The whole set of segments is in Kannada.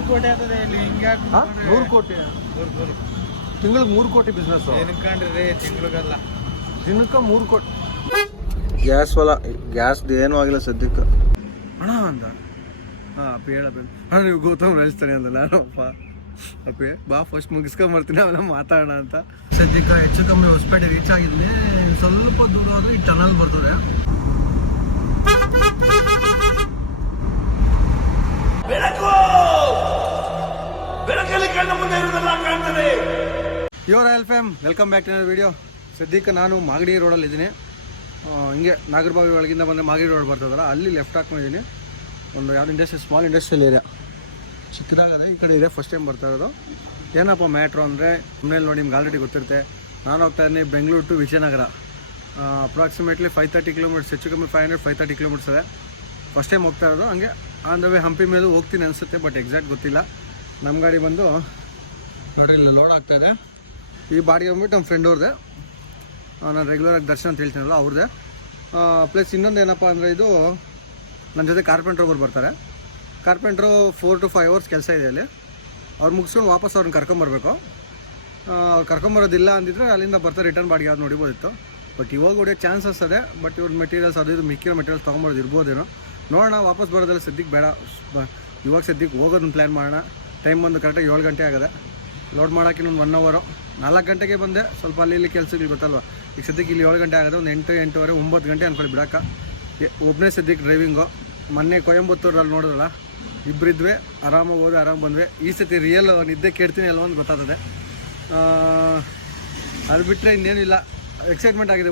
100 ಕೋಟಿ ಆಗ್ತದೆ ಇಲ್ಲಿ ಹಿಂಗ್ಯಾಕೆ 100 ಕೋಟಿ ತಿಂಗಳಿಗೆ 3 ಕೋಟಿ ಬಿಸ್ನೆಸ್ ಏನಕ್ಕಂಡ್ರಿ ತಿಂಗಳಿಗಲ್ಲ ದಿನಕ್ಕೆ 3 ಕೋಟಿ ಗ್ಯಾಸ್ ಹೊಲ ಗ್ಯಾಸ್ದು ಏನೂ ಆಗಿಲ್ಲ ಸದ್ಯಕ್ಕೆ ಅಣ್ಣ ಅಂದ ಅಪ್ಪ ಹೇಳಪ್ಪ ಅಣ್ಣ ನೀವು ಗೌತಮ್ ರಳಿಸ್ತಾನೆ ಅಂದ ನಾನು ಅಪ್ಪೆ ಬಾ ಫಸ್ಟ್ ಮುಗಿಸ್ಕೊಂಬರ್ತೀನಿ ಅವೆಲ್ಲ ಮಾತಾಡೋಣ ಅಂತ ಸದ್ಯಕ್ಕೆ ಹೆಚ್ಚು ಕಮ್ಮಿ ಹೊಸಪೇಟೆ ರೀಚ್ ಆಗಿದ್ದೀನಿ ಸ್ವಲ್ಪ ದೂರ ಹೋದ್ರೆ ಈ ಟನಲ್ ಬರ್ತದೆ ಯುವರ್ ಎಲ್ಫೆಮ್ ವೆಲ್ಕಮ್ ಬ್ಯಾಕ್ ಟು ನನ್ನ ವಿಡಿಯೋ. ಸದ್ಯಕ್ಕೆ ನಾನು ಮಾಗಡಿ ರೋಡಲ್ಲಿ ಇದ್ದೀನಿ. ಹಿಂಗೆ ನಾಗರಬಾವಿ ಒಳಗಿಂದ ಬಂದರೆ ಮಾಗಡಿ ರೋಡ್ ಬರ್ತದಲ್ಲ ಅಲ್ಲಿ ಲೆಫ್ಟ್ ಹಾಕೊಂಡಿದ್ದೀನಿ. ಒಂದು ಯಾವ್ದು ಇಂಡಸ್ಟ್ರಿ ಸ್ಮಾಲ್ ಇಂಡಸ್ಟ್ರಿಯಲ್ ಏರಿಯಾ ಚಿಕ್ಕದಾಗದೆ ಈ ಕಡೆ ಇದೆ. ಫಸ್ಟ್ ಟೈಮ್ ಬರ್ತಾ ಇರೋದು. ಏನಪ್ಪ ಮ್ಯಾಟ್ರು ಅಂದರೆ ಆಮೇಲೆ ನೋಡಿ ನಿಮ್ಗೆ ಆಲ್ರೆಡಿ ಗೊತ್ತಿರುತ್ತೆ. ನಾನು ಹೋಗ್ತಾ ಇದ್ದೀನಿ Bengaluru to Vijayanagara. Approximately 530 kilometres, ಹೆಚ್ಚು ಕಮ್ಮಿ 530 ಕಿಲೋಮೀಟರ್ಸ್ ಇದೆ. ಫಸ್ಟ್ ಟೈಮ್ ಹೋಗ್ತಾ ಇರೋದು. ಹಂಗೆ ಆನ್ ದ ವೇ ಹಂಪಿ ಮೇಲೂ ಹೋಗ್ತೀನಿ ಅನಿಸುತ್ತೆ, ಬಟ್ ಎಕ್ಸಾಕ್ಟ್ ಗೊತ್ತಿಲ್ಲ. ನಮ್ಮ ಗಾಡಿ ಬಂದು ನೋಡಿ ಇಲ್ಲಿ ಲೋಡ್ ಆಗ್ತಾಯಿದೆ. ಈ ಬಾಡಿಗೆ ಬಂದ್ಬಿಟ್ಟು ನಮ್ಮ ಫ್ರೆಂಡ್ ಅವ್ರದ್ದೆ. ನಾನು ರೆಗ್ಯುಲರಾಗಿ ದರ್ಶನ್ ಅಂತ ಹೇಳ್ತೀನಲ್ಲ ಅವ್ರದ್ದೇ. ಪ್ಲಸ್ ಇನ್ನೊಂದು ಏನಪ್ಪ ಅಂದರೆ ಇದು ನನ್ನ ಜೊತೆ ಕಾರ್ಪೆಂಟ್ರ್ ಒಬ್ಬರು ಬರ್ತಾರೆ. ಕಾರ್ಪೆಂಟ್ರು 4 to 5 hours ಕೆಲಸ ಇದೆ ಅಲ್ಲಿ. ಅವ್ರು ಮುಗಿಸ್ಕೊಂಡು ವಾಪಸ್ ಅವ್ರನ್ನ ಕರ್ಕೊಂಬರ್ಬೇಕು. ಅವ್ರು ಕರ್ಕೊಂಬರೋದಿಲ್ಲ ಅಂದಿದ್ರೆ ಅಲ್ಲಿಂದ ಬರ್ತಾರೆ ರಿಟರ್ನ್ ಬಾಡಿಗೆ ಯಾವ್ದು ನೋಡಿಬೋದಿತ್ತು. ಬಟ್ ಇವಾಗ ಹೊಡಿಯೋ ಚಾನ್ಸಸ್ ಇದೆ. ಬಟ್ ಇವ್ರ ಮೆಟೀರಿಯಲ್ಸ್ ಅದು ಇದು ಮಿಕ್ಕಿರೋ ಮೆಟೀರಿಯಲ್ಸ್ ತೊಗೊಂಬರೋದು ಇರ್ಬೋದೇನೋ, ನೋಡೋಣ. ವಾಪಸ್ ಬರೋದಲ್ಲ ಸದ್ಯಕ್ಕೆ ಬೇಡ, ಇವಾಗ ಸದ್ಯಕ್ಕೆ ಹೋಗೋದನ್ನ ಪ್ಲ್ಯಾನ್ ಮಾಡೋಣ. ಟೈಮ್ ಬಂದು ಕರೆಕ್ಟಾಗಿ 7 ಗಂಟೆ ಆಗಿದೆ. ಲೋಡ್ ಮಾಡೋಕೆ ಇನ್ನೊಂದು 1 hour. 4 ಗಂಟೆಗೆ ಬಂದೆ. ಸ್ವಲ್ಪ ಅಲ್ಲಿ ಕೆಲಸಗಳು ಗೊತ್ತಲ್ವ. ಈಗ ಸದ್ಯಕ್ಕೆ ಇಲ್ಲಿ 7 ಗಂಟೆ ಆಗಿದೆ. ಒಂದು 8, 8:15, 9 ಗಂಟೆ ಅಂದ್ಕೊಳ್ಳಿ ಬಿಡೋಕೆ. ಒಬ್ಬನೇ ಸದ್ಯಕ್ಕೆ ಡ್ರೈವಿಂಗು. ಮೊನ್ನೆ ಕೊಯಂಬತ್ತೂರಲ್ಲಿ ನೋಡಿದ್ರಲ್ಲ, ಇಬ್ಬರಿದ್ವಿ, ಆರಾಮಾಗಿ ಹೋದೆ, ಆರಾಮ ಬಂದ್ವಿ. ಈ ಸತಿ ರಿಯಲ್ ನಿದ್ದೆ ಕೇಳ್ತೀನಿ ಎಲ್ಲ ಒಂದು ಗೊತ್ತಾಗ್ತದೆ. ಅದು ಬಿಟ್ಟರೆ ಇನ್ನೇನಿಲ್ಲ. ಎಕ್ಸೈಟ್ಮೆಂಟ್ ಆಗಿದೆ.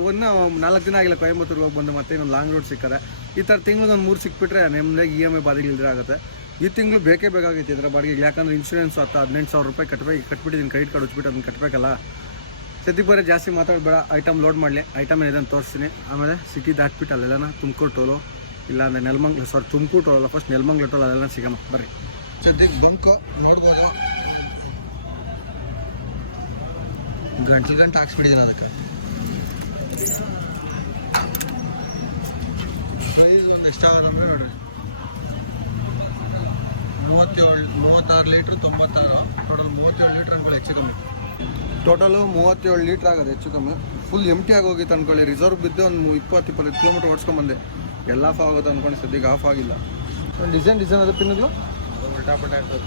4 ದಿನ ಆಗಿಲ್ಲ ಕೊಯಂಬತ್ತೂರಿಗೆ ಹೋಗಿ ಬಂದು ಮತ್ತೆ ಇನ್ನೊಂದು ಲಾಂಗ್ ರೂಟ್ ಸಿಕ್ಕರೆ. ಈ ಥರ ತಿಂಗಳು ಒಂದು 3 ಸಿಕ್ಬಿಟ್ರೆ ನೆಮ್ಮದಿಯಾಗಿ EMI ಬಾಡಿಗೆ ಇಲ್ದ್ರೆ ಆಗುತ್ತೆ. ಈ ತಿಂಗಳು ಬೇಕೇ ಬೇಕಾಗಿತ್ತು ಇದರ ಬಾಡಿಗೆ. ಯಾಕಂದರೆ ಇನ್ಶೂರೆನ್ಸ್ 18,000 ರೂಪಾಯಿ ಕಟ್ಬಿಟ್ಟಿದ್ದೀನಿ. ಕ್ರೆಡಿಟ್ ಕಾರ್ಡ್ ಉಚ್ಬಿಟ್ಟು ಅದನ್ನು ಕಟ್ಟಬೇಕಲ್ಲ. ಸದ್ಯಕ್ಕೆ ಬರೀ ಜಾಸ್ತಿ ಮಾತಾಡಬೇಡ. ಐಟಮ್ ಲೋಡ್ ಮಾಡಲಿ. ಐಟಮ್ ಏನಿದೆ ಅಂತ ತೋರಿಸ್ತೀನಿ. ಆಮೇಲೆ ಸಿಟಿ ದಾಟ್ಬಿಟ್ಟು ಅಲ್ಲೆಲ್ಲ ತುಮಕೂರು ಟೋಲು, ಇಲ್ಲ ಅಂದರೆ ತುಮಕೂರು ಟೋಲ್ ಅಲ್ಲ, ಫಸ್ಟ್ ನೆಲಮಂಗ್ಲ ಟೋಲ್, ಅದೆಲ್ಲ ಸಿಗಮ್ಮ ಬರ್ರಿ. ಸದ್ಯಕ್ಕೆ ಬಂಕು ನೋಡ್ಬೋದು. ಗಂಟೆ ಹಾಕ್ಸ್ಬಿಟ್ಟಿದ್ದೀನಿ ಅದಕ್ಕೆ. ಪ್ರೈಸ್ ಒಂದು ಎಷ್ಟಾಗಂದ್ರೆ ನೋಡ್ರಿ, 36 ಲೀಟ್ರ್ 96. ಟೋಟಲ್ 37 ಲೀಟ್ರ್ ಅನ್ಕೊಳ್ಳಿ ಹೆಚ್ಚು ಕಮ್ಮಿ. ಟೋಟಲು 37 ಲೀಟ್ರ್ ಆಗೋದು ಹೆಚ್ಚು ಕಮ್ಮಿ. ಫುಲ್ ಎಂಟಿ ಆಗೋಗಿತ್ತು ಅಂದ್ಕೊಳ್ಳಿ. ರಿಸರ್ವ್ ಬಿದ್ದು ಒಂದು 20-25 ಕಿಲೋಮೀಟ್ರ್ ಓಡಿಸ್ಕೊಂಬಂದೆ. ಎಲ್ಲ ಆಫ್ ಆಗುತ್ತೆ ಅಂದ್ಕೊಂಡು ಸದ್ಯಕ್ಕೆ ಆಫ್ ಆಗಿಲ್ಲ. ಡಿಸೈನ್ ಅದು ಪಿನ್ನುಗಳು ಉಲ್ಟಾಪಟ್ಟ ಆಗ್ತದೆ.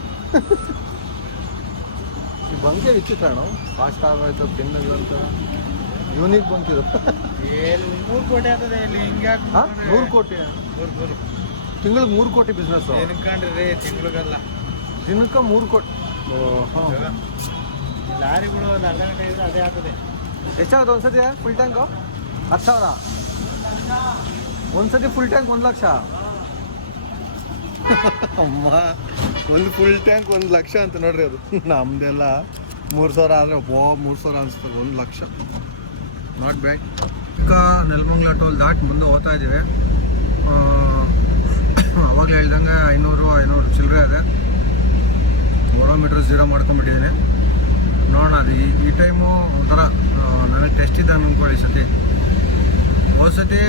ಈ ಬಂಕೆ ವಿಚಿತ್ರ ನಾವು ಫಾಸ್ಟ್ ಆಗೋಯ್ತು ಪೆನ್ನುಗಳು ಅಂತ. ಯೂನಿಕ್ ಬಂಕಿದು. ಏನು 3 ಕೋಟಿ ಆಗ್ತದೆ ಇಲ್ಲಿ ಹಿಂಗ್ಯಾಕೆ 100 ಕೋಟಿ ತಿಂಗಳಿಗೆ 3 ಕೋಟಿ ಬಿಸ್ನೆಸ್. ಏನಕ್ಕಂಡ್ರಿ ತಿಂಗಳಿಗಲ್ಲ ದಿನಕ್ಕೆ 3 ಕೋಟಿ. ಲಾರಿಗಳು ಒಂದು ಅರ್ಧ ಗಂಟೆ ಇದ್ರೆ ಅದೇ ಆಗ್ತದೆ. ಎಷ್ಟಾಗುತ್ತೆ ಒಂದು ಸತಿ ಫುಲ್ ಟ್ಯಾಂಕು? 10,000. ಒಂದು ಸತಿ ಫುಲ್ ಟ್ಯಾಂಕ್ 1 ಲಕ್ಷ. ಅಮ್ಮ, ಒಂದು ಫುಲ್ ಟ್ಯಾಂಕ್ 1 ಲಕ್ಷ ಅಂತ ನೋಡ್ರಿ. ಅದು ನಮ್ದೆಲ್ಲ 3,000 ಆದರೆ 3,000 ಅನಿಸ್ತದೆ. 1 ಲಕ್ಷ ನಾಟ್ ಬ್ಯಾಡ್. ಈಗ ನೆಲಮಂಗ್ಲ ಟೋಲ್ ದಾಟ್ ಮುಂದೆ ಹೋಗ್ತಾ ಇದ್ದೀವಿ. ಅವಾಗಲೇ ಹೇಳ್ದಂಗೆ 500 ಚಿಲ್ಲರೆ ಇದೆ. ಓಡೋಮೀಟ್ರ್ 0 ಮಾಡ್ಕೊಂಬಿಟ್ಟಿದ್ದೀನಿ. ನೋಡೋಣ. ಅದು ಈ ಟೈಮು ಒಂಥರ ನನಗೆ ಟೆಸ್ಟ್ ಇದೆ ಅಂದ್ಕೊಳ್ಳಿ. ಸತಿ ಹೋದ ಸತಿ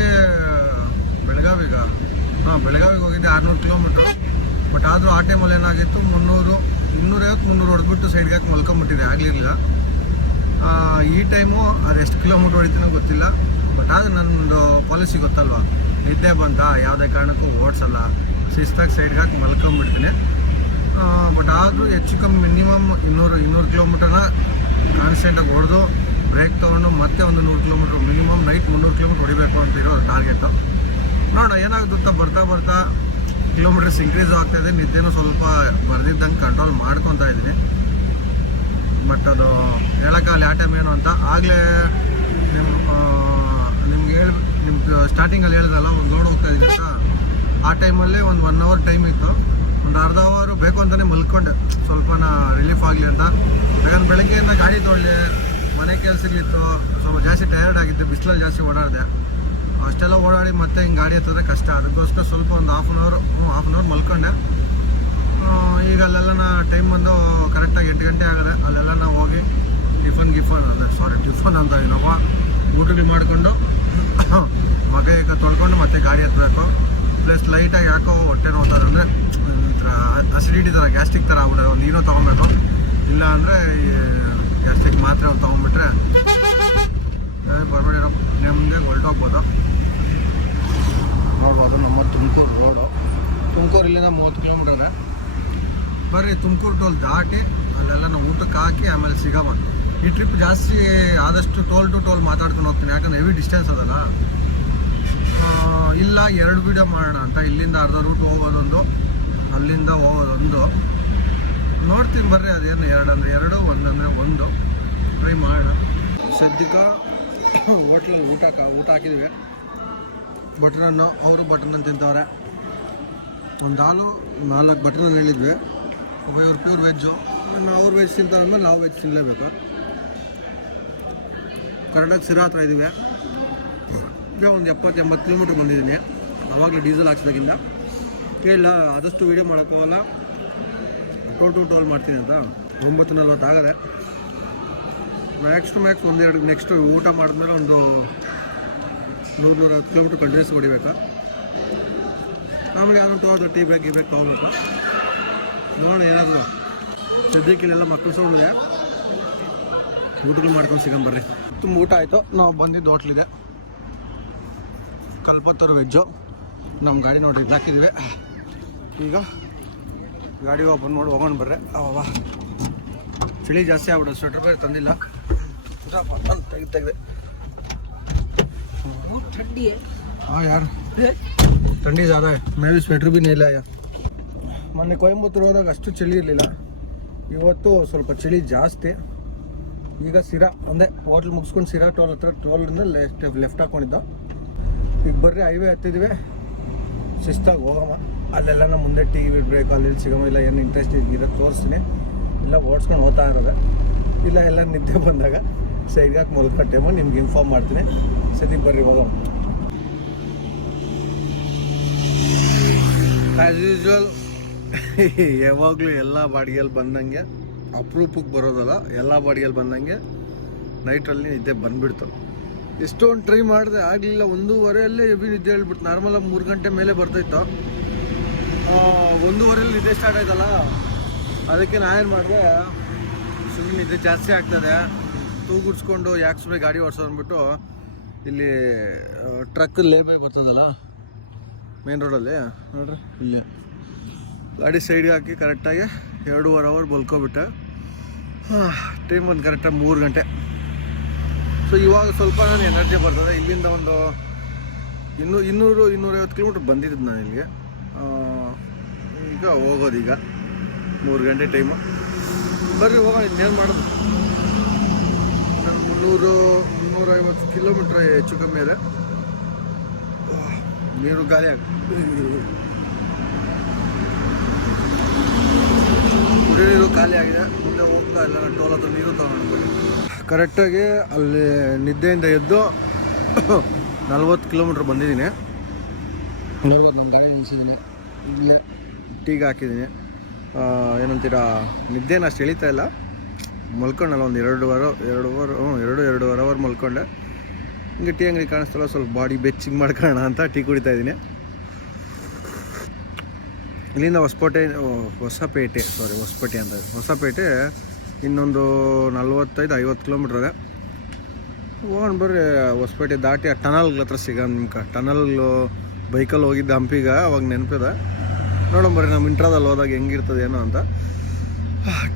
ಬೆಳಗಾವಿಗೆ ಹೋಗಿದ್ದೆ 600 ಕಿಲೋಮೀಟ್ರು. ಬಟ್ ಆದರೂ ಆ ಟೈಮಲ್ಲಿ ಏನಾಗಿತ್ತು 250-300 ಹೊಡೆದ್ಬಿಟ್ಟು ಸೈಡ್ಗೆ ಹಾಕಿ ಮಲ್ಕೊಂಬಿಟ್ಟಿದೆ, ಆಗಲಿರಲಿಲ್ಲ. ಈ ಟೈಮು ಅದೆಷ್ಟು ಕಿಲೋಮೀಟ್ರ್ ಹೊಡಿತೀನೋ ಗೊತ್ತಿಲ್ಲ. ಬಟ್ ಆದರೂ ನನ್ನದು ಪಾಲಿಸಿ ಗೊತ್ತಲ್ವ, ನಿದ್ದೆ ಬಂತ ಯಾವುದೇ ಕಾರಣಕ್ಕೂ ಓಡಿಸಲ್ಲ, ಶಿಸ್ತಾಗಿ ಸೈಡ್ಗೆ ಹಾಕಿ ಮಲ್ಕೊಂಬಿಡ್ತೀನಿ. ಬಟ್ ಆದರೂ ಹೆಚ್ಚು ಕಮ್ಮಿ ಮಿನಿಮಮ್ 200 ಕಿಲೋಮೀಟರ್ನ ಕಾನ್ಸ್ಟೆಂಟಾಗಿ ಹೊಡೆದು ಬ್ರೇಕ್ ತೊಗೊಂಡು ಮತ್ತೆ ಒಂದು 100 ಕಿಲೋಮೀಟ್ರ್ ಮಿನಿಮಮ್ ನೈಟ್ 300 ಕಿಲೋಮೀಟ್ರ್ ಹೊಡಿಬೇಕು ಅಂತ ಇರೋ ಟಾರ್ಗೆಟು. ನೋಡೋಣ ಏನಾಗುತ್ತೆ. ಬರ್ತಾ ಕಿಲೋಮೀಟರ್ಸ್ ಇನ್ಕ್ರೀಸ್ ಆಗ್ತಾಯಿದೆ. ನಿದ್ದೆನೂ ಸ್ವಲ್ಪ ಬರ್ದಿದ್ದಂಗೆ ಕಂಟ್ರೋಲ್ ಮಾಡ್ಕೊತಾ ಇದ್ದೀನಿ. ಬಟ್ ಅದು ಹೇಳೋಕ್ಕಾಗಲ್ಲ ಯಾವ ಟೈಮ್ ಏನು ಅಂತ. ಆಗಲೇ ನಿಮ್ಗೆ ಸ್ಟಾರ್ಟಿಂಗಲ್ಲಿ ಹೇಳಿದಲ್ಲ ಒಂದು ಲೋಡ್ ಹೋಗ್ತಾಯಿದ್ದೀನಿ ಅಂತ. ಆ ಟೈಮಲ್ಲೇ ಒಂದು 1 hour ಟೈಮ್ ಇತ್ತು. ಒಂದು ಅರ್ಧ ಅವರು ಬೇಕು ಅಂತಲೇ ಮಲ್ಕೊಂಡೆ, ಸ್ವಲ್ಪನ ರಿಲೀಫ್ ಆಗಲಿ ಅಂತ. ಯಾಕಂದ್ರೆ ಬೆಳಗ್ಗೆಯಿಂದ ಗಾಡಿ ತೊಗೊಳ್ಳಿ, ಮನೆ ಕೆಲಸಗಳಿತ್ತು, ಸ್ವಲ್ಪ ಜಾಸ್ತಿ ಟಯರ್ಡ್ ಆಗಿತ್ತು, ಬಿಸಿಲಲ್ಲಿ ಜಾಸ್ತಿ ಓಡಾಡಿದೆ. ಅಷ್ಟೆಲ್ಲ ಓಡಾಡಿ ಮತ್ತೆ ಹಿಂಗೆ ಗಾಡಿ ಹತ್ತಿದ್ರೆ ಕಷ್ಟ. ಅದಕ್ಕೋಸ್ಕರ ಸ್ವಲ್ಪ ಒಂದು ಹಾಫ್ ಆನ್ ಅವರ್ ಮಲ್ಕೊಂಡೆ. ಈಗ ಅಲ್ಲೆಲ್ಲ ಟೈಮ್ ಬಂದು ಕರೆಕ್ಟಾಗಿ 8 ಗಂಟೆ ಆಗಿದೆ. ಅಲ್ಲೆಲ್ಲ ನಾವು ಹೋಗಿ ಟಿಫನ್ ಅಂತ ಇಲ್ಲವ ಊಟಗಳು ಮಾಡಿಕೊಂಡು ಮಗ ಈಗ ತೊಳ್ಕೊಂಡು ಮತ್ತೆ ಗಾಡಿ ಹತ್ತಬೇಕು. ಪ್ಲಸ್ ಲೈಟಾಗಿ ಯಾಕೋ ಹೊಟ್ಟೆ ನೋಡ್ತಾರೆ. ಅಂದರೆ ಅಸಿಡಿಟಿ ಥರ ಗ್ಯಾಸ್ಟ್ರಿಕ್ ಥರ ಆಗ್ಬಿಟ್ರೆ ಒಂದು ಏನೋ ತೊಗೊಬೇಕು. ಇಲ್ಲ ಅಂದರೆ ಗ್ಯಾಸ್ಟ್ರಿಕ್ ಮಾತ್ರ ಒಂದು ತೊಗೊಂಡ್ಬಿಟ್ರೆ ಬರಬೇಡಿ ನೆಮ್ಮದಿ ಹೊರಟೋಗ್ಬೋದು. ನೋಡ್ಬೋದು ನಮ್ಮ ತುಮಕೂರು ರೋಡು. ತುಮಕೂರು ಇಲ್ಲಿಂದ 30 ಕಿಲೋಮೀಟರ್ ಇದೆ. ಬರ್ರಿ ತುಮಕೂರು ಟೋಲ್ ದಾಟಿ ಅಲ್ಲೆಲ್ಲ ನಾವು ಊಟಕ್ಕೆ ಹಾಕಿ ಆಮೇಲೆ ಸಿಗಮ್ಮ. ಈ ಟ್ರಿಪ್ ಜಾಸ್ತಿ ಆದಷ್ಟು ಟೋಲ್ ಟು ಟೋಲ್ ಮಾತಾಡ್ಕೊಂಡು ಹೋಗ್ತೀನಿ, ಯಾಕಂದ್ರೆ ಹೆವಿ ಡಿಸ್ಟೆನ್ಸ್ ಅದಲ್ಲ. ಇಲ್ಲ 2 ವೀಡಿಯೋ ಮಾಡೋಣ ಅಂತ. ಇಲ್ಲಿಂದ ಅರ್ಧ ರೂಟ್ ಹೋಗೋದೊಂದು, ಅಲ್ಲಿಂದ ಹೋಗೋದೊಂದು ನೋಡ್ತೀನಿ. ಬರ್ರಿ ಅದೇನು 2 ಅಂದರೆ 2, 1 ಅಂದರೆ 1 ಟ್ರೈ ಮಾಡೋಣ. ಸದ್ಯಕ್ಕೆ ಹೋಟ್ಲಲ್ಲಿ ಊಟ ಹಾಕಿದ್ವಿ. ಬಟ್ರನ್ನು ಅವರು ಬಟನ್ ತಿಂತವ್ರೆ. ಒಂದು ಹಾಲು 4 ಬಟನ್ ಹೇಳಿದ್ವಿ. ಇವ್ರು ಪ್ಯೂರ್ ವೆಜ್ಜು. ಅವ್ರು ವೆಜ್ ತಿಂತಾರೆ ಅಂದಮೇಲೆ ನಾವು ವೆಜ್ ತಿನ್ನಲೇಬೇಕು. ಕರೆಕ್ಟಾಗಿ ಸಿರಾ ಹತ್ರ ಇದ್ದೀವಿ. ಈಗ ಒಂದು 70-80 ಕಿಲೋಮೀಟ್ರ್ ಬಂದಿದ್ದೀನಿ. ಆವಾಗಲೇ ಡೀಸೆಲ್ ಹಾಕ್ಸಿದಾಗಿಂದ ಇಲ್ಲ ಆದಷ್ಟು ವೀಡಿಯೋ ಮಾಡೋಕ್ಕೋಗಲ್ಲ, ಟೋಲ್ ಟು ಟೋಲ್ ಮಾಡ್ತೀನಿ ಅಂತ. 9:40 ಆಗದೆ. ಮ್ಯಾಕ್ಸ್ ಒಂದೆರಡು ನೆಕ್ಸ್ಟು ಊಟ ಮಾಡಿದ್ಮೇಲೆ ಒಂದು 100-110 ಕಿಲೋಮೀಟ್ರ್ ಕಂಟಿನ್ಯೂಸ್ ಹೊಡಿಬೇಕಾ. ಆಮೇಲೆ ಯಾವ್ದು ತಗೋದು ಟೀ ಬ್ರೇಕ್ ತೊಗೋಬೇಕು. ನೋಡಿ ಏನಾದರೂ ಸದ್ಯಕ್ಕೆ ಇಲ್ಲೆಲ್ಲ ಮಕ್ಕಳು ಸೌಂಡಿದೆ. ಊಟಗಳು ಮಾಡ್ಕೊಂಡು ಸಿಗಂಬರ್ರಿ. ತುಂಬ ಊಟ ಆಯಿತು. ನಾವು ಬಂದಿದ್ದು ಹೋಟ್ಲಿದೆ, ಕಲ್ಪತ್ತೂರು ವೆಜ್ಜು. ನಮ್ಮ ಗಾಡಿ ನೋಡಿ ಹಾಕಿದ್ವಿ. ಈಗ ಗಾಡಿ ಓಪನ್ ಮಾಡಿ ಹೋಗೋಣ ಬರ್ರೆ. ಅವ ಚಳಿ ಜಾಸ್ತಿ ಆಗ್ಬಿಡೋದು. ಸ್ವೆಟ್ರ್ ಬೇರೆ ತಂದಿಲ್ಲ. ತೆಗೆದೆ हाँ यार ठंडी ज़्यादा है. मैं भी स्वेटर भी नहीं लाया. ಮೊನ್ನೆ ಕೊಯಂಬತ್ತೂರು ಹೋದಾಗ ಅಷ್ಟು ಚಳಿ ಇರಲಿಲ್ಲ. ಇವತ್ತು ಸ್ವಲ್ಪ ಚಳಿ ಜಾಸ್ತಿ. ಈಗ ಸಿರಾ ಒಂದೇ ಹೋಟ್ಲ್ ಮುಗಿಸ್ಕೊಂಡು ಸಿರಾ ಟೋಲ್ ಹತ್ರ ಟೋಲಿಂದ ಲೆಫ್ಟ್ ಹಾಕ್ಕೊಂಡಿದ್ದು. ಈಗ ಬರ್ರಿ ಹೈವೇ ಹತ್ತಿದ್ವಿ. ಶಿಸ್ತಾಗಿ ಹೋಗಮ್ಮ. ಅಲ್ಲೆಲ್ಲ ನಮ್ಮ ಮುಂದೆ ಟೀ ಬ್ರೇಕ್ ಅಲ್ಲಿ ಸಿಗಮ್ಮ. ಇಲ್ಲ ಏನು ಇಂಟ್ರೆಸ್ಟ್ ಇರೋದು ತೋರಿಸ್ತೀನಿ. ಇಲ್ಲ ಓಡಿಸ್ಕೊಂಡು ಹೋಗ್ತಾ ಇರೋದೆ. ಇಲ್ಲ ಎಲ್ಲ ನಿದ್ದೆ ಬಂದಾಗ ಸೈಡ್ಗೆ ಹಾಕಿ ಮಲ್ಕಟ್ಟೆಮ್ಮ ನಿಮ್ಗೆ ಇನ್ಫಾರ್ಮ್ ಮಾಡ್ತೀನಿ. ಸದ್ಯಕ್ಕೆ ಬರ್ರಿ ಹೋಗಮ್ಮ. ಆ್ಯಸ್ ಯೂಶ್ವಲ್ ಯಾವಾಗಲೂ ಎಲ್ಲ ಬಾಡಿಗೆಯಲ್ಲಿ ಬಂದಂಗೆ ಅಪರೂಪಕ್ಕೆ ಬರೋದಲ್ಲ. ಎಲ್ಲ ಬಾಡಿಗೆಯಲ್ಲಿ ಬಂದಂಗೆ ನೈಟಲ್ಲಿ ನಿದ್ದೆ ಬಂದುಬಿಡ್ತು. ಎಷ್ಟೊಂದು ಟ್ರೈ ಮಾಡಿದೆ, ಆಗಲಿಲ್ಲ. 1:15 ಹೆವಿ ನಿದ್ದೆ ಹೇಳ್ಬಿಟ್ಟು. ನಾರ್ಮಲಾಗಿ 3 ಗಂಟೆ ಮೇಲೆ ಬರ್ತಾಯಿತ್ತು. 1:15 ನಿದ್ದೆ ಸ್ಟಾರ್ಟ್ ಆಯ್ತಲ್ಲ, ಅದಕ್ಕೆ ನಾನೇನು ಮಾಡಿದೆ, ಸುಮ್ಮನೆ ನಿದ್ದೆ ಜಾಸ್ತಿ ಆಗ್ತದೆ ತೂಗುಡ್ಸ್ಕೊಂಡು ಯಾಕೆ ಸುಮ್ಮನೆ ಗಾಡಿ ಓಡಿಸೋ ಅಂದ್ಬಿಟ್ಟು ಇಲ್ಲಿ ಟ್ರಕ್ ಲೇಬೈ ಬರ್ತದಲ್ಲ ಮೇನ್ ರೋಡಲ್ಲಿ ನೋಡ್ರಿ, ಇಲ್ಲೇ ಗಾಡಿ ಸೈಡ್ಗೆ ಹಾಕಿ ಕರೆಕ್ಟಾಗಿ 2.5 ಅವರ್ ಮಲ್ಕೊಬಿಟ್ಟೆ. ಟೈಮ್ ಒಂದು ಕರೆಕ್ಟಾಗಿ 3 ಗಂಟೆ. ಸೊ ಇವಾಗ ಸ್ವಲ್ಪ ನಾನು ಎನರ್ಜಿ ಬರ್ತದೆ. ಇಲ್ಲಿಂದ ಒಂದು 200-250 ಕಿಲೋಮೀಟ್ರ್ ಬಂದಿದ್ದು ನಾನು ಇಲ್ಲಿಗೆ. ಈಗ ಹೋಗೋದೀಗ 3 ಗಂಟೆ ಟೈಮು. ಬರ್ರಿ ಹೋಗೋಣ. ಇನ್ನೇನು ಮಾಡೋದು, ನಾನು 300-350 ಕಿಲೋಮೀಟ್ರ್ ಹೆಚ್ಚು ಕಮ್ಮಿ ಇದೆ. ನೀರು ಖಾಲಿ ಕುಡಿ ನೀರು ಖಾಲಿ ಆಗಿದೆ. ಮುಂದೆ ಹೋಗ್ತಾ ಇಲ್ಲ. ಟೋಲ್ ಹತ್ರ ನೀರು ತಗೊಂಡು ಕರೆಕ್ಟಾಗಿ ಅಲ್ಲಿ ನಿದ್ದೆಯಿಂದ ಎದ್ದು 40 ಕಿಲೋಮೀಟ್ರ್ ಬಂದಿದ್ದೀನಿ. ನೋಡ್ಬೋದು ನಮ್ಮ ಗಾಡಿ ನಿಲ್ಸಿದ್ದೀನಿ. ಇಲ್ಲೇ ಟೀಗೆ ಹಾಕಿದ್ದೀನಿ. ಏನಂತೀರಾ, ನಿದ್ದೆನ ಅಷ್ಟು ಎಳಿತಾ ಇಲ್ಲ. ಮಲ್ಕೊಂಡಲ್ಲ ಒಂದು 2.5 ಅವರ್ ಮಲ್ಕೊಂಡೆ. ಹಿಂಗೆ ಟೀ ಅಂಗಡಿ ಕಾಣಿಸ್ತಲ್ಲ, ಸ್ವಲ್ಪ ಬಾಡಿ ಬೆಚ್ಚಿಂಗ್ ಮಾಡ್ಕೊಳ್ಳೋಣ ಅಂತ ಟೀ ಕುಡಿತಾ ಇದ್ದೀನಿ. ಇಲ್ಲಿಂದ ಹೊಸಪೇಟೆ ಇನ್ನೊಂದು 45-50 ಕಿಲೋಮೀಟ್ರ್ ಇದೆ. ಹೋಗೋಣ ಬರ್ರಿ. ಹೊಸಪೇಟೆ ದಾಟಿ ಆ ಟನಲ್ ಹತ್ರ ಸಿಗೋಣ. ನಿಮ್ಗೆ ಟನಲ್ ಬೈಕಲ್ಲಿ ಹೋಗಿದ್ದೆ ಹಂಪಿಗೆ, ಅವಾಗ ನೆನಪಿದೆ. ನೋಡೋಣ ಬರ್ರಿ ನಮ್ಮ ಇಂಟ್ರಾದಲ್ಲಿ ಹೋದಾಗ ಹೆಂಗಿರ್ತದೆ ಏನೋ ಅಂತ.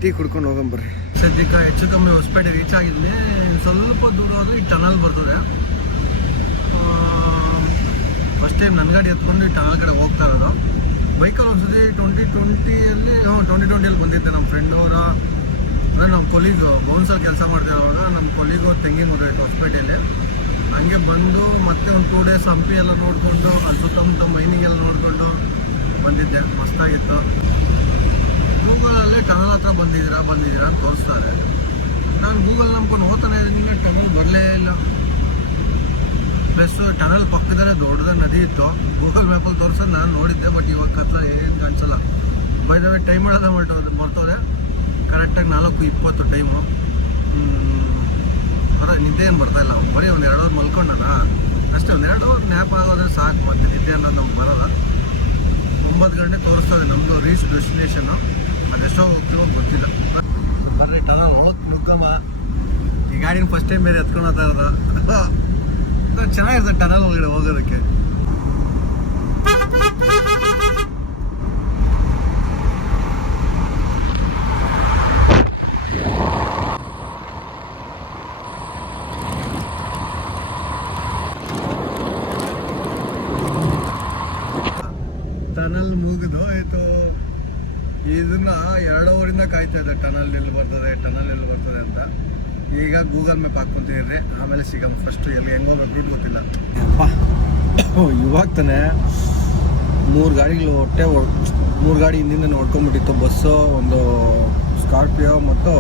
ಟೀ ಕುಡ್ಕೊಂಡು ಹೋಗೋಣ ಬರ್ರಿ. ಸದ್ಯಕ್ಕೆ ಹೆಚ್ಚು ಕಮ್ಮಿ ಹೊಸಪೇಟೆ ರೀಚ್ ಆಗಿದ್ವಿ. ಸ್ವಲ್ಪ ದೂರ ಹೋದ್ರೆ ಈ ಟನಲ್ ಬರ್ತದೆ. ಫಸ್ಟ್ ಟೈಮ್ ನನ್ನ ಗಾಡಿ ಎತ್ಕೊಂಡು ಈ ಟನಲ್ ಕಡೆ ಹೋಗ್ತಾ ಇರೋದು. ಬೈಕಲ್ಲಿ ಒಂದ್ಸತಿ 2020 ಬಂದಿದ್ದೆ. ನಮ್ಮ ಫ್ರೆಂಡ್ ಅವರ ಅಂದರೆ ನಮ್ಮ ಕೊಲೀಗ್ ಬೌನ್ಸಲ್ಲಿ ಕೆಲಸ ಮಾಡ್ತಿರೋವಾಗ ನಮ್ಮ ಕೊಲೀಗು ತೆಂಗಿನ ಮರ ಇತ್ತು ಹೊಸಪೇಟೆಯಲ್ಲಿ. ಹಂಗೆ ಬಂದು ಮತ್ತೆ ಒಂದು 2 ಡೇಸ್ ಹಂಪಿ ಎಲ್ಲ ನೋಡಿಕೊಂಡು ಅಲ್ಲಿ ಸುತ್ತಮುತ್ತ ಮೈನಿಂಗೆಲ್ಲ ನೋಡಿಕೊಂಡು ಬಂದಿದ್ದೆ. ಮಸ್ತಾಗಿತ್ತು. ಗೂಗಲಲ್ಲಿ ಟನಲ್ ಹತ್ರ ಬಂದಿದ್ದೀರಾ ಅಂತ ತೋರಿಸ್ತಾರೆ. ನಾನು ಗೂಗಲ್ ನಂಬ್ಕೊಂಡು ಹೋಗ್ತಾನೆ ಇದ್ದೀನಿ, ಟನಲ್ ಬರಲೇ ಇಲ್ಲ. ಪ್ಲಸ್ ಟನಲ್ ಪಕ್ಕದಲ್ಲೇ ದೊಡ್ಡದ ನದಿ ಇತ್ತು. ಗೂಗಲ್ ಮ್ಯಾಪಲ್ಲಿ ತೋರಿಸೋದು ನಾನು ನೋಡಿದ್ದೆ, ಬಟ್ ಇವಾಗ ಕತ್ಲ ಏನು ಕಾಣಿಸಲ್ಲ. ಬೈ ದ ವೇ ಟೈಮ್ ಮಾಡೋದ ಮರ್ತೋದೆ. ಕರೆಕ್ಟಾಗಿ 4:20 ಟೈಮು. ನಿದ್ದೆ ಏನು ಬರ್ತಾಯಿಲ್ಲ. ಬರೀ ಒಂದು 2 ಅವರ್ ಮಲ್ಕೊಂಡಲ್ಲ ಅಷ್ಟೇ. ಒಂದು 2 ಅವರ್ ನ್ಯಾಪ್ ಆಗೋದ್ರೆ ಸಾಕು. ಮತ್ತೆ ನಿದ್ದೆ ಅನ್ನೋದು ನಮ್ಗೆ ಬರೋಲ್ಲ. 9 ಗಂಟೆ ತೋರಿಸ್ತದೆ ನಮ್ಮದು ರೀಚ್ ಡೆಸ್ಟಿನೇಷನ್ನು. ಅದೆಷ್ಟೋ ಹೋಗ್ತೀವೋ ಗೊತ್ತಿಲ್ಲ. ಬರ್ರಿ ಟನಲ್ ಒಳಗೆ ಮುಡ್ಕೊಂಬ. ಈ ಗಾಡಿನ ಫಸ್ಟ್ ಟೈಮ್ ಬೇರೆ ಎತ್ಕೊಂಡು ಹೋಗ್ತಾ ಇರೋದು. ಚೆನ್ನಾಗಿರ್ತದೆ ಟನಲ್ ಒಳಗಡೆ ಹೋಗೋದಕ್ಕೆ. ಟನಲ್ ಮುಗಿದು ಆಯಿತು. ಇದನ್ನ 2 ಅವರಿಂದ ಕಾಯ್ತಾ ಇದ್ದೆ, ಟನಲ್ ಎಲ್ಲಿ ಬರ್ತದೆ ಅಂತ. ಈಗ ಗೂಗಲ್ ಮ್ಯಾಪ್ ಹಾಕ್ಕೊಂತೀರಿ, ಆಮೇಲೆ ಸಿಗಮ್ಮ. ಫಸ್ಟ್ ಎಲ್ಲಿ ಹೆಂಗೋ ರೂಟ್ ಗೊತ್ತಿಲ್ಲ. ಇವಾಗ ತಾನೆ 3 ಗಾಡಿಗಳು ಮೂರು ಗಾಡಿ ಹಿಂದಿಂದ ಹೊಡ್ಕೊಂಡ್ಬಿಟ್ಟಿತ್ತು. ಬಸ್ಸು, ಒಂದು ಸ್ಕಾರ್ಪಿಯೋ ಮತ್ತು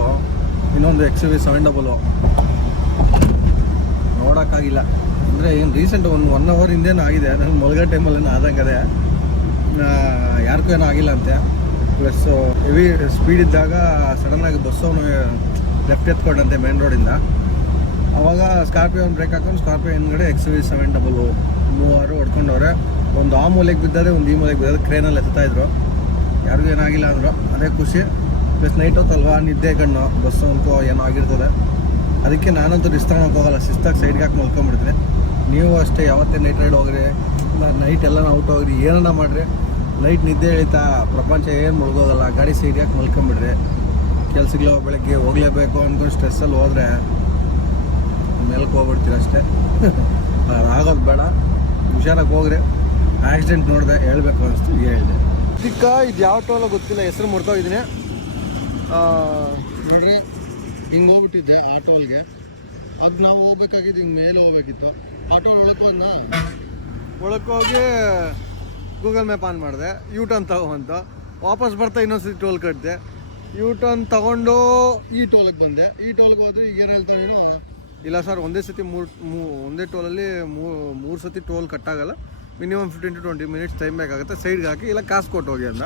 ಇನ್ನೊಂದು XUV 700. ನೋಡೋಕ್ಕಾಗಿಲ್ಲ ಅಂದರೆ ಏನು ರೀಸೆಂಟ್ 1 ಅವರ್ ಹಿಂದೇನೂ ಆಗಿದೆ. ನನಗೆ ಮಲ್ಗೋ ಟೈಮಲ್ಲೇನೋ ಆದಂಗದೆ. ಯಾರಿಗೂ ಏನೂ ಆಗಿಲ್ಲ ಅಂತೆ. ಪ್ಲಸ್ ಹೆವಿ ಸ್ಪೀಡ್ ಇದ್ದಾಗ ಸಡನ್ನಾಗಿ ಬಸ್ಸು ಲೆಫ್ಟ್ ಎತ್ಕೊಂಡಂತೆ ಮೇನ್ ರೋಡಿಂದ. ಅವಾಗ ಸ್ಕಾರ್ಪಿಯೋ ಬ್ರೇಕ್ ಹಾಕೊಂಡು ಸ್ಕಾರ್ಪಿಯೋ ಹಿಂದ್ಗಡೆ XUV 700 3 ಹೊಡ್ಕೊಂಡವ್ರೆ. ಒಂದು ಆ ಮೂಲೆಗೆ ಬಿದ್ದದೆ, ಒಂದು ಈ ಮೂಲೆಗೆ ಬಿದ್ದದೆ. ಕ್ರೇನಲ್ಲಿ ಎತ್ತಾಯಿದ್ರು. ಯಾರಿಗೂ ಏನಾಗಿಲ್ಲ ಅಂದರು, ಅದೇ ಖುಷಿ. ಪ್ಲಸ್ ನೈಟ್ ಹೊತ್ತಲ್ವಾ, ನಿದ್ದೆ ಕಣ್ಣು, ಬಸ್ಸು ಅನ್ಕೋ ಏನೋ ಆಗಿರ್ತದೆ. ಅದಕ್ಕೆ ನಾನಂತೂ ರಿಸ್ಕ್ ತೊಗೊಳಕ್ಕೆ ಹೋಗಲ್ಲ, ಶಿಸ್ತಾಗಿ ಸೈಡ್ಗೆ ಹಾಕಿ ಮಲ್ಕೊಂಡ್ಬಿಡ್ತೀನಿ. ನೀವು ಅಷ್ಟೇ, ಯಾವತ್ತೇ ನೈಟ್ ರೈಡ್ ಹೋಗ್ರಿ, ನೈಟ್ ಎಲ್ಲ ಔಟ್ ಹೋಗ್ರಿ, ಏನನ್ನ ಮಾಡಿರಿ, ನೈಟ್ ನಿದ್ದೆ ಹೇಳ್ತಾ ಪ್ರಪಂಚ ಏನು ಮುಳುಗೋಗಲ್ಲ. ಗಾಡಿ ಸೈಡ್ ಯಾಕೆ ಮಲ್ಕೊಂಬಿಡ್ರಿ. ಕೆಲ್ಸಗಳು ಬೆಳಗ್ಗೆ ಹೋಗಲೇಬೇಕು ಅಂದ್ಕೊಂಡು ಸ್ಟ್ರೆಸ್ಸಲ್ಲಿ ಹೋದರೆ ಮೇಲಕ್ಕೆ ಹೋಗ್ಬಿಡ್ತೀರ ಅಷ್ಟೇ. ಆಗೋದು ಬೇಡ, ಹುಷಾರಾಗಿ ಹೋಗ್ರಿ. ಆಕ್ಸಿಡೆಂಟ್ ನೋಡಿದೆ, ಹೇಳ್ಬೇಕು ಅನಿಸ್ತು, ಹೇಳಿದೆ. ಚಿಕ್ಕ ಇದು ಯಾವ ಟೋಲೋ ಗೊತ್ತಿಲ್ಲ, ಹೆಸರು ಮುಡ್ತೋಗಿದ್ದೀನಿ. ನೋಡ್ರಿ, ಹಿಂಗೆ ಹೋಗ್ಬಿಟ್ಟಿದ್ದೆ ಆ ಟೋಲ್ಗೆ. ಅದು ನಾವು ಹೋಗ್ಬೇಕಾಗಿದ್ದು ಹಿಂಗೆ ಮೇಲೆ ಹೋಗ್ಬೇಕಿತ್ತು. ಆ ಟೋಲ್ ಒಳಕ್ಕೆ ಹೋಗಿ ಗೂಗಲ್ ಮ್ಯಾಪ್ ಆನ್ ಮಾಡಿದೆ. ಟರ್ನ್ ತಗೊಂತ ವಾಪಸ್ ಬರ್ತಾ ಇನ್ನೊಂದ್ಸತಿ ಟೋಲ್ ಕಟ್ಟಿದೆ. ಟರ್ನ್ ತಗೊಂಡು ಈ ಟೋಲಿಗೆ ಬಂದೆ. ಈ ಟೋಲ್ಗೆ ಹೋದ್ರೆ ಈಗ ಏನು ಹೇಳ್ತಾ ನೀನು, ಇಲ್ಲ ಸರ್ ಒಂದೇ ಸತಿ ಒಂದೇ ಟೋಲಲ್ಲಿ 3 ಸತಿ ಟೋಲ್ ಕಟ್ಟಾಗಲ್ಲ, ಮಿನಿಮಮ್ 15 to 20 ಮಿನಿಟ್ಸ್ ಟೈಮ್ ಬೇಕಾಗುತ್ತೆ, ಸೈಡ್ಗೆ ಹಾಕಿ ಇಲ್ಲ ಕಾಸು ಕೊಟ್ಟು ಹೋಗಿ ಅಂದ.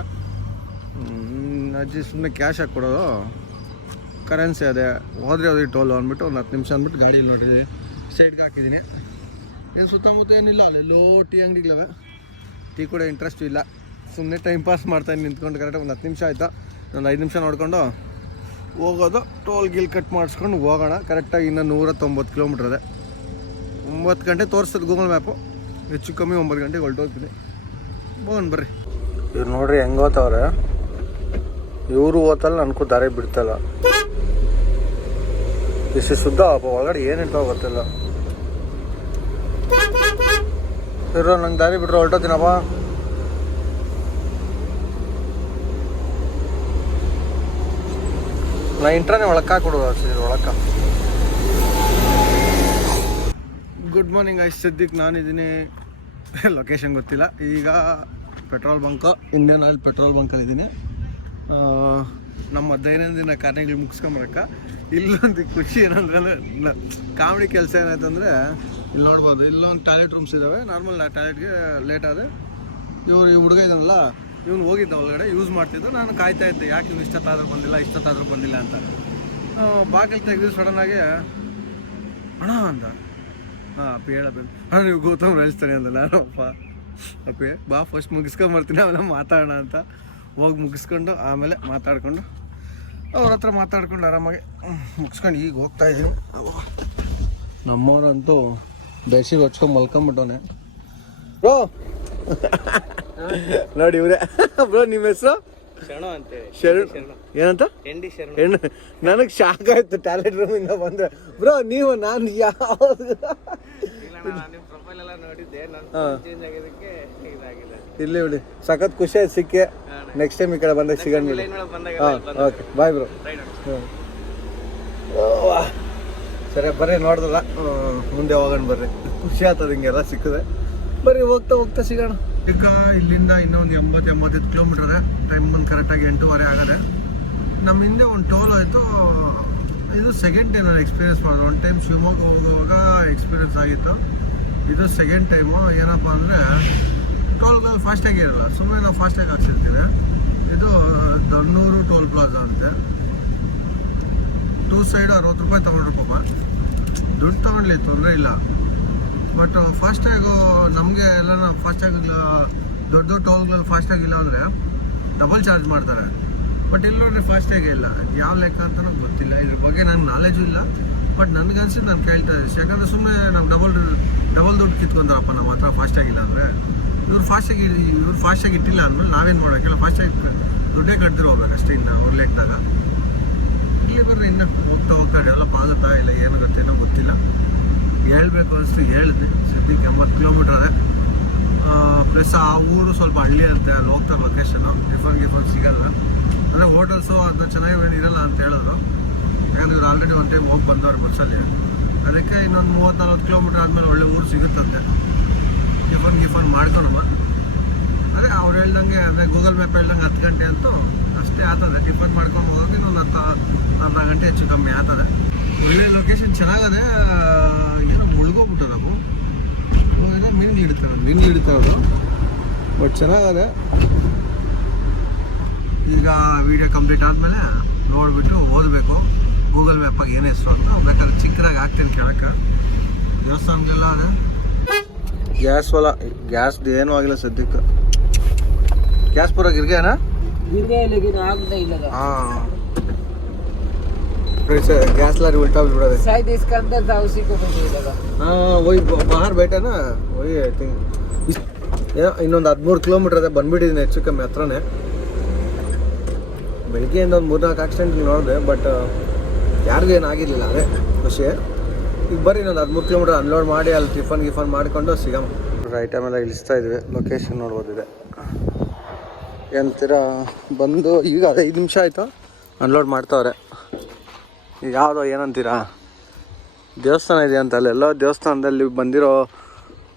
ಅಜ್ಜಿ ಸುಮ್ಮನೆ ಕ್ಯಾಶ್ ಹಾಕಿ ಕೊಡೋದು, ಕರೆನ್ಸಿ ಅದೇ ಹೋದ್ರೆ ಅದೇ ಟೋಲು ಅಂದ್ಬಿಟ್ಟು ಒಂದು 10 ನಿಮಿಷ ಅಂದ್ಬಿಟ್ಟು ಗಾಡಿ ನೋಡಿದ್ದೀನಿ, ಸೈಡ್ಗೆ ಹಾಕಿದ್ದೀನಿ. ಏನು ಸುತ್ತಮುತ್ತ ಏನಿಲ್ಲ, ಅಲ್ಲೆಲ್ಲೋ ಟೀ ಅಂಗಡಿಗಳವೆ. ಟೀ ಕೂಡ ಇಂಟ್ರೆಸ್ಟು ಇಲ್ಲ, ಸುಮ್ಮನೆ ಟೈಮ್ ಪಾಸ್ ಮಾಡ್ತಾಯಿನಿ ನಿಂತ್ಕೊಂಡು. ಕರೆಕ್ಟಾಗಿ ಒಂದು 10 ನಿಮಿಷ ಆಯಿತಾ, ಒಂದು 5 ನಿಮಿಷ ನೋಡಿಕೊಂಡು ಹೋಗೋದು. ಟೋಲ್ ಗಿಲ್ ಕಟ್ ಮಾಡಿಸ್ಕೊಂಡು ಹೋಗೋಣ. ಕರೆಕ್ಟಾಗಿ ಇನ್ನೂ 190 ಕಿಲೋಮೀಟ್ರ್ ಇದೆ. 9 ಗಂಟೆ ತೋರಿಸ್ತದೆ ಗೂಗಲ್ ಮ್ಯಾಪು, ಹೆಚ್ಚು ಕಮ್ಮಿ 9 ಗಂಟೆಗೆ ಹೊರಟೋಗ್ತೀನಿ. ಹೋಗೋಣ ಬರ್ರಿ. ಇವ್ರು ನೋಡ್ರಿ ಹೆಂಗೆ ಓದ್ತವ್ರೆ, ಇವರು ಓದಲ್ಲ, ನನಗೂ ದಾರಿ ಬಿಡ್ತಲ್ಲ. ಇಷ್ಟು ಶುದ್ಧ ಒಳಗಡೆ ಏನು ಇರ್ತಾವ ಗೊತ್ತಿಲ್ಲ. ಇರೋ ನಂಗೆ ದಾರಿ ಬಿಟ್ರೆ ಹೊರಟೋತೀನಪ್ಪ. ನಾ ಇಂಟ್ರಾನೇ ಒಳಕ್ಕೆ ಹಾಕೊಡೋದು ಅಷ್ಟೇ, ಒಳಕ್ಕೆ. ಗುಡ್ ಮಾರ್ನಿಂಗ್ ಐಸ್, ಸದ್ಯಕ್ಕೆ ನಾನಿದ್ದೀನಿ, ಲೊಕೇಶನ್ ಗೊತ್ತಿಲ್ಲ. ಈಗ petrol bunk, Indian oil petrol ಬಂಕಲ್ಲಿದ್ದೀನಿ. ನಮ್ಮ ದೈನಂದಿನ ಕಾರ್ಯಗಳು ಮುಗಿಸ್ಕೊಂಬರಕ್ಕೆ. ಇಲ್ಲೊಂದು ಖುಷಿ ಏನಂದ್ರೆ, ಕಾಮಿಡಿ ಕೆಲಸ ಏನಾಯ್ತಂದರೆ, ಇಲ್ಲಿ ನೋಡ್ಬೋದು, ಇಲ್ಲೊಂದು ಟಾಯ್ಲೆಟ್ ರೂಮ್ಸ್ ಇದ್ದಾವೆ. ನಾರ್ಮಲ್ ಟಾಯ್ಲೆಟ್ಗೆ ಲೇಟ್ ಆದರೆ ಈ ಹುಡುಗ ಇದ್ದಾನಲ್ಲ, ಇವ್ನು ಹೋಗಿದ್ದ ಒಳಗಡೆ ಯೂಸ್ ಮಾಡ್ತಿದ್ದು. ನಾನು ಕಾಯ್ತಾ ಇದ್ದೆ, ಯಾಕೆ ಇವ್ನು ಇಷ್ಟೊತ್ತಾದ್ರೂ ಬಂದಿಲ್ಲ ಅಂತ. ಬಾಗಿಲು ತೆಗೆದು ಸಡನ್ನಾಗಿ ಅಣ್ಣ ಅಂದ. ಅಪ್ಪಿ ಹೇಳಬೇಕು, ಅಣ್ಣ ನೀವು ಗೌತಮ್ ಹೇಳ್ತಾನೆ ಅಂದ. ನಾನು ಅಪ್ಪಿ ಬಾ ಫಸ್ಟ್ ಮುಗಿಸ್ಕೊಂಬರ್ತೀನಿ, ಆಮೇಲೆ ಮಾತಾಡೋಣ ಅಂತ ಹೋಗಿ ಮುಗಿಸ್ಕೊಂಡು ಆಮೇಲೆ ಮಾತಾಡ್ಕೊಂಡು ಅವ್ರ ಹತ್ರ ಮಾತಾಡ್ಕೊಂಡು ಆರಾಮಾಗಿ ಮುಗಿಸ್ಕೊಂಡು ಈಗ ಹೋಗ್ತಾ ಇದ್ದೀನಿ. ನಮ್ಮವ್ರಂತೂ ಬೆಡ್ಶೀಟ್ ಹೊಚ್ಕೊಂಡು ಮಲ್ಕೊಂಬಿಟ್ಟವನೆ. ಬ್ರೋ ನೋಡಿ ಇವ್ರೆ. ಬ್ರೋ ನಿಮ್ಮ ಹೆಸರು? ಶರಣು. ಏನಂತ? ಹೆಣ್ಣು. ನನಗೆ ಶಾಕ್ ಆಯ್ತು ಟಾಯ್ಲೆಟ್ ರೂಮಿಂದ ಬಂದೆ. ಬ್ರೋ ನೀವು, ನಾನು ಇಲ್ಲಿ ಬಿಡಿ, ಸಖತ್ ಖುಷಿ ಆಯ್ತು ಸಿಕ್ಕಿ. ನೆಕ್ಸ್ಟ್ ಟೈಮ್ ಈ ಕಡೆ ಬಂದಾಗ ಸಿಗೋಣ. Okay bye bro. ಸರಿ ಬರ್ರಿ, ನೋಡ್ದಲ್ಲ ಮುಂದೆ ಹೋಗೋಣ ಬರ್ರಿ. ಖುಷಿ ಆಗ್ತದೆ ಹಿಂಗೆಲ್ಲ ಸಿಕ್ಕಿದೆ. ಬರ್ರಿ ಹೋಗ್ತಾ ಸಿಗೋಣ. ಈಗ ಇಲ್ಲಿಂದ ಇನ್ನೊಂದು 80-85 ಕಿಲೋಮೀಟರ್ ಇದೆ. ಟೈಮ್ ಬಂದು ಕರೆಕ್ಟಾಗಿ 8:15 ಆಗದೆ. ನಮ್ಮ ಹಿಂದೆ ಒಂದು ಟೋಲ್ ಆಯಿತು. ಇದು ಸೆಕೆಂಡ್ ಟೈಮ್ ನಾನು ಎಕ್ಸ್ಪೀರಿಯನ್ಸ್ ಮಾಡೋದು. ಒಂದು ಟೈಮ್ ಶಿವಮೊಗ್ಗ ಹೋಗುವಾಗ ಎಕ್ಸ್ಪೀರಿಯನ್ಸ್ ಆಗಿತ್ತು, ಇದು ಸೆಕೆಂಡ್ ಟೈಮು. ಏನಪ್ಪ ಅಂದರೆ ಟೋಲ್ಗಳು ಫಾಸ್ಟಾಗಿ ಇರಲ್ಲ, ಸುಮ್ಮನೆ ನಾವು ಫಾಸ್ಟಾಗಿ ಹಾಕ್ಸಿರ್ತೀವಿ. ಇದು ದನ್ನೂರು ಟೋಲ್ ಪ್ಲಾಜಾ ಅಂತೆ. 2 ಸೈಡ್ 60 ರೂಪಾಯಿ ತೊಗೊಂಡ್ರು. ಪಾಪ ದುಡ್ಡು ತೊಗೊಂಡ್ಲಿ, ತೊಂದರೆ ಇಲ್ಲ. ಬಟ್ ಫಾಸ್ಟ್ಯಾಗು ನಮಗೆ ಎಲ್ಲ ಫಾಸ್ಟ್ಯಾಗ್ ದೊಡ್ಡ ದೊಡ್ಡ ಟೋಲ್ಗಳಲ್ಲಿ ಫಾಸ್ಟಾಗಿಲ್ಲ ಅಂದರೆ ಡಬಲ್ ಚಾರ್ಜ್ ಮಾಡ್ತಾರೆ. ಬಟ್ ಇಲ್ಲಿ ನೋಡ್ರಿ ಫಾಸ್ಟಾಗೇ ಇಲ್ಲ. ಯಾವ ಲೆಕ್ಕ ಅಂತಲೂ ಗೊತ್ತಿಲ್ಲ, ಇದ್ರ ಬಗ್ಗೆ ನಂಗೆ ನಾಲೆಜು ಇಲ್ಲ. ಬಟ್ ನನಗನ್ಸಿದ್ದು ನಾನು ಕೇಳ್ತಾ ಇದ್ದೆ, ಯಾಕಂದರೆ ಸುಮ್ಮನೆ ನಮ್ಮ ಡಬಲ್ ದುಡ್ಡು ಕಿತ್ಕೊಂತಾರಪ್ಪ ನಮ್ಮ ಹತ್ರ ಫಾಸ್ಟಾಗಿಲ್ಲ ಅಂದರೆ. ಇವ್ರು ಫಾಸ್ಟಾಗಿ ಇಟ್ಟಿಲ್ಲ ಅಂದಮೇಲೆ ನಾವೇನು ಮಾಡೋಕ್ಕಿಲ್ಲ, ಫಾಸ್ಟಾಗಿ ದುಡ್ಡೇ ಕಟ್ತಿರೋ ಹೋಗ್ಬೇಕು ಅಷ್ಟೇ. ಇನ್ನು ಅವ್ರ ಲೆಕ್ಕದಾಗ ಇಲ್ಲಿ ಬರ್ರಿ ಇನ್ನೂ ಹೋಗ್ತಾ ಡೆವಲಪ್ ಆಗುತ್ತಾ ಇಲ್ಲ ಏನು ಗೊತ್ತೇನೋ ಗೊತ್ತಿಲ್ಲ. ಹೇಳ್ಬೇಕು ಅನಿಸ್ತು ಹೇಳಿದೆ. ಸದ್ಯಕ್ಕೆ 80 ಕಿಲೋಮೀಟ್ರ್ ಅದೇ. ಪ್ಲಸ್ ಆ ಊರು ಸ್ವಲ್ಪ ಹಳ್ಳಿ ಅಂತೆ, ಅಲ್ಲಿ ಹೋಗ್ತಾರೆ ಲೊಕೇಶನು ಟಿಫನ್ ಸಿಗೋದು. ಅಂದರೆ ಹೋಟೆಲ್ಸು ಅದನ್ನ ಚೆನ್ನಾಗಿ ಇರಲ್ಲ ಅಂತ ಹೇಳಿದ್ರು. ಯಾಕಂದ್ರೆ ಇವ್ರು ಆಲ್ರೆಡಿ ಒಂದು ಟೈಮ್ ಹೋಗಿ ಬಂದವ್ರು ಬಸ್ಸಲ್ಲಿ. ಅದಕ್ಕೆ ಇನ್ನೊಂದು 30-40 ಕಿಲೋಮೀಟ್ರ್ ಆದಮೇಲೆ ಒಳ್ಳೆ ಊರು ಸಿಗುತ್ತಂತೆ. ಟಿಫನ್ ಮಾಡ್ಕೊಳಮ್ಮ. ಅದೇ ಅವ್ರು ಹೇಳ್ದಂಗೆ, ಅಂದರೆ ಗೂಗಲ್ ಮ್ಯಾಪ್ ಹೇಳ್ದಂಗೆ 10 ಗಂಟೆ ಅಂತೂ ಅಷ್ಟೇ ಆಗ್ತದೆ. ಟಿಫನ್ ಮಾಡ್ಕೊಂಡು ಹೋಗೋಕೆ ಇನ್ನೊಂದು ಅರ್ಧ ಗಂಟೆ ಹೆಚ್ಚು ಕಮ್ಮಿ ಆಗ್ತದೆ. ಒಳ್ಳೆ ಲೊಕೇಶನ್ ಚೆನ್ನಾಗದೆ. ಏನೋ ಮುಳುಗೋಗ್ಬಿಟ್ಟು ನಾವು ಮೀನು ಹಿಡಿತಾವೆ ಬಟ್ ಚೆನ್ನಾಗದೆ. ಈಗ ವಿಡಿಯೋ ಕಂಪ್ಲೀಟ್ ಆದಮೇಲೆ ನೋಡಿಬಿಟ್ಟು ಓದಬೇಕು ಗೂಗಲ್ ಮ್ಯಾಪಾಗಿ ಏನು ಹೆಸರು ಅಂತ. ಬೇಕಾದ್ರೆ ಚಿಕ್ಕದಾಗಿ ಹಾಕ್ತೀನಿ ಕೆಳಕ್ಕೆ. ದೇವಸ್ಥಾನಗೆಲ್ಲ ಅದೇ ಗ್ಯಾಸ್ದು ಏನೂ ಆಗಿಲ್ಲ ಸದ್ಯಕ್ಕೆ. ಗ್ಯಾಸ್ ಪೂರ ಗಿರ್ಗೇನಾ हाँ गैस लारी उल्टा भी है शायद इसके अंदर था, उसी को मुझे लगा। हाँ वही बाहर बैठा ना, वही आई थिंक. ಇನ್ನೊಂದು 13 ಕಿಲೋಮೀಟರ್ ಅದೇ ಬಂದ್ಬಿಟ್ಟಿದ್ದೀನಿ ಹೆಚ್ಚು ಕಮ್ಮಿ ಹತ್ರನೇ. ಬೆಳಗ್ಗೆಯಿಂದ ಒಂದು 3-4 ಆಕ್ಸಿಡೆಂಟ್ ನೋಡಿದೆ, ಬಟ್ ಯಾರಿಗೂ ಏನಾಗಿರಲಿಲ್ಲ. ಅದೇ ಖುಷಿ. ಈಗ ಬರ್ರಿ ಇನ್ನೊಂದು 13 ಕಿಲೋಮೀಟರ್ ಅನ್ಲೋಡ್ ಮಾಡಿ ಅಲ್ಲಿ ಟಿಫನ್ ಮಾಡಿಕೊಂಡು ಸಿಗಮ್ಮ. ರೈಟ್ ಆಮೇಲೆ ಇಳಿಸ್ತಾ ಇದ್ವಿ. ಲೊಕೇಶನ್ ನೋಡ್ಬೋದಿದೆ. ಏನಂತೀರ ಬಂದು ಈಗ ಅದೇ 5 ನಿಮಿಷ ಆಯಿತು ಅನ್ಲೋಡ್ ಮಾಡ್ತಾವ್ರೆ. ಈಗ ಯಾವುದೋ ಏನಂತೀರಾ ದೇವಸ್ಥಾನ ಇದೆ ಅಂತ, ಅಲ್ಲೆಲ್ಲೋ ದೇವಸ್ಥಾನದಲ್ಲಿ ಬಂದಿರೋ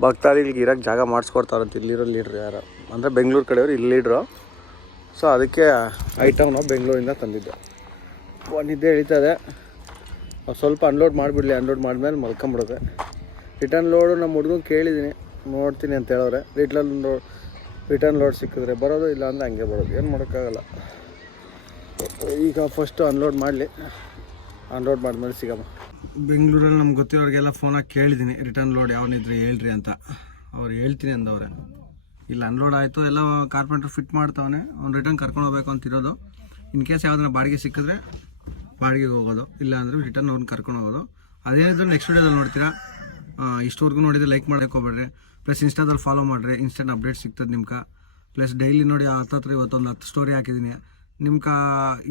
ಭಕ್ತಾದಿಗಳಿಗೆ ಇರೋಕ್ಕೆ ಜಾಗ ಮಾಡಿಸ್ಕೊಡ್ತಾರಂತ ಇಲ್ಲಿರೋ ಲೀಡ್ರು ಯಾರು ಅಂದರೆ ಬೆಂಗಳೂರು ಕಡೆಯವರು ಇಲ್ಲಿ ಲೀಡ್ರು. ಸೊ ಅದಕ್ಕೆ ಐಟಮ್ ನಾವು ಬೆಂಗಳೂರಿಂದ ತಂದಿದ್ದೆ. ನಿದ್ದೆ ಎಳಿತದೆ. ಸ್ವಲ್ಪ ಅನ್ಲೋಡ್ ಮಾಡಿಬಿಡಲಿ, ಅನ್ಲೋಡ್ ಮಾಡಿದ್ಮೇಲೆ ಮಲ್ಕೊಂಬಿಡುತ್ತೆ. ರಿಟರ್ನ್ ಲೋಡು ನಮ್ಮ ಹುಡುಗಂಗೆ ಕೇಳಿದ್ದೀನಿ, ನೋಡ್ತೀನಿ ಅಂತ ಹೇಳೋರೆ. ರಿಟರ್ನ್ ಲೋಡ್ ಸಿಕ್ಕಿದ್ರೆ ಬರೋದು, ಇಲ್ಲ ಅಂದರೆ ಹಂಗೆ ಬರೋದು, ಏನು ಮಾಡೋಕ್ಕಾಗಲ್ಲ. ಈಗ ಫಸ್ಟು ಅನ್ಲೋಡ್ ಮಾಡಲಿ, ಅನ್ಲೋಡ್ ಮಾಡಿದ್ಮೇಲೆ ಸಿಗಮ್ಮ. ಬೆಂಗಳೂರಲ್ಲಿ ನಮ್ಗೆ ಗೊತ್ತಿರೋರಿಗೆಲ್ಲ ಫೋನಾಗಿ ಕೇಳಿದ್ದೀನಿ ರಿಟರ್ನ್ ಲೋಡ್ ಯಾವನಿದ್ರೆ ಹೇಳ್ರಿ ಅಂತ. ಅವ್ರು ಹೇಳ್ತೀನಿ ಅಂದವ್ರೆ. ಇಲ್ಲ ಅನ್ಲೋಡ್ ಆಯಿತು, ಎಲ್ಲ ಕಾರ್ಪೆಂಟ್ರ್ ಫಿಟ್ ಮಾಡ್ತಾವನೆ, ಅವ್ನು ರಿಟರ್ನ್ ಕರ್ಕೊಂಡು ಹೋಗ್ಬೇಕು ಅಂತಿರೋದು. ಇನ್ ಕೇಸ್ ಯಾವ್ದನ್ನ ಬಾಡಿಗೆ ಸಿಕ್ಕಿದ್ರೆ ಬಾಡಿಗೆಗೆ ಹೋಗೋದು, ಇಲ್ಲ ಅಂದರೆ ರಿಟರ್ನ್ ಅವ್ರನ್ನ ಕರ್ಕೊಂಡು ಹೋಗೋದು. ಅದೇ ಇದ್ರೆ ನೆಕ್ಸ್ಟ್ ವೀಡಿಯೋದಲ್ಲಿ ನೋಡ್ತೀರಾ. ಇಷ್ಟವರೆಗೂ ನೋಡಿದರೆ ಲೈಕ್ ಮಾಡೋಕ್ಕೆ ಹೋಗ್ಬೇಡ್ರಿ. ಪ್ಲಸ್ ಇನ್ಸ್ಟಾದಲ್ಲಿ ಫಾಲೋ ಮಾಡಿರಿ, ಇನ್ಸ್ಟೆಂಟ್ ಅಪ್ಡೇಟ್ ಸಿಗ್ತದೆ ನಿಮ್ಗೆ. ಪ್ಲಸ್ ಡೈಲಿ ನೋಡಿ ಹತ್ರ ಇವತ್ತೊಂದು 10 ಸ್ಟೋರಿ ಹಾಕಿದ್ದೀನಿ. ನಿಮ್ಗೆ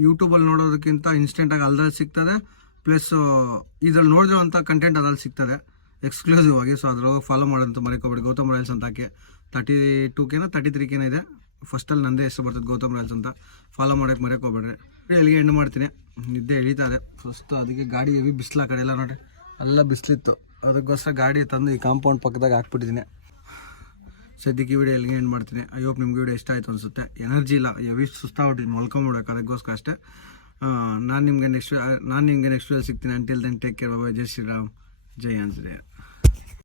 ಯೂಟ್ಯೂಬಲ್ಲಿ ನೋಡೋದಕ್ಕಿಂತ ಇನ್ಸ್ಟೆಂಟಾಗಿ ಅಲ್ದಲ್ಲಿ ಸಿಗ್ತದೆ. ಪ್ಲಸ್ ಇದ್ರಲ್ಲಿ ನೋಡಿರೋವಂಥ ಕಂಟೆಂಟ್ ಅದ್ರಲ್ಲಿ ಸಿಗ್ತದೆ ಎಕ್ಸ್ಕ್ಲೂಸಿವ್ ಆಗಿ. ಸೊ ಅದ್ರೊಳಗೆ ಫಾಲೋ ಮಾಡೋಂಥ ಮರೆಕೋಬೇಡಿ. ಗೌತಮ್ ರಾಯಲ್ಸ್ ಅಂತ ಹಾಕಿ 32K 33K ಇದೆ. ಫಸ್ಟಲ್ಲಿ ನಂದೇ ಹೆಸರು ಬರ್ತದೆ ಗೌತಮ್ ರಾಯಲ್ಸ್ ಅಂತ. ಫಾಲೋ ಮಾಡೋಕ್ಕೆ ಮರೆಕೋಬೇಡ್ರಿ. ಎಲ್ಲಿಗೆ ಎಂಡ್ ಮಾಡ್ತೀನಿ. ನಿದ್ದೆ ಎಳೀತಾರೆ ಫಸ್ಟ್. ಅದಕ್ಕೆ ಗಾಡಿ ಹೆವಿ ಬಿಸಿಲು, ಆ ಕಡೆ ಎಲ್ಲ ನೋಡಿರಿ ಎಲ್ಲ ಬಿಸಿಲಿತ್ತು. ಅದಕ್ಕೋಸ್ಕರ ಗಾಡಿ ತಂದು ಈ ಕಾಂಪೌಂಡ್ ಪಕ್ಕದಾಗ ಹಾಕ್ಬಿಟ್ಟಿದ್ದೀನಿ. ಸದ್ಯಕ್ಕೆ ಈ ವಿಡಿಯೋ ಎಲ್ಲಿಗೆ ಎಂಡ್ ಮಾಡ್ತೀನಿ. ಐ ಹೋಪ್ ನಿಮ್ಗೆ ವಿಡಿಯೋ ಇಷ್ಟ ಆಯಿತು ಅನಿಸುತ್ತೆ. ಎನರ್ಜಿ ಇಲ್ಲ, ಹೆವಿ ಸುಸ್ತಾಗ್ಬಿಟ್ಟಿದ್ದೀನಿ, ಮಲ್ಕೊಂಬಿಡೋಕೆ. ಅದಕ್ಕೋಸ್ಕರ ಅಷ್ಟೇ. ನಾನು ನಿಮಗೆ ನೆಕ್ಸ್ಟ್ ವಿಡಿಯೋಲಿ ಸಿಗ್ತೀನಿ. Until then take care. Bye. ಜೈ ಶ್ರೀರಾಮ್, ಜೈ ಆಂಜನೇಯ.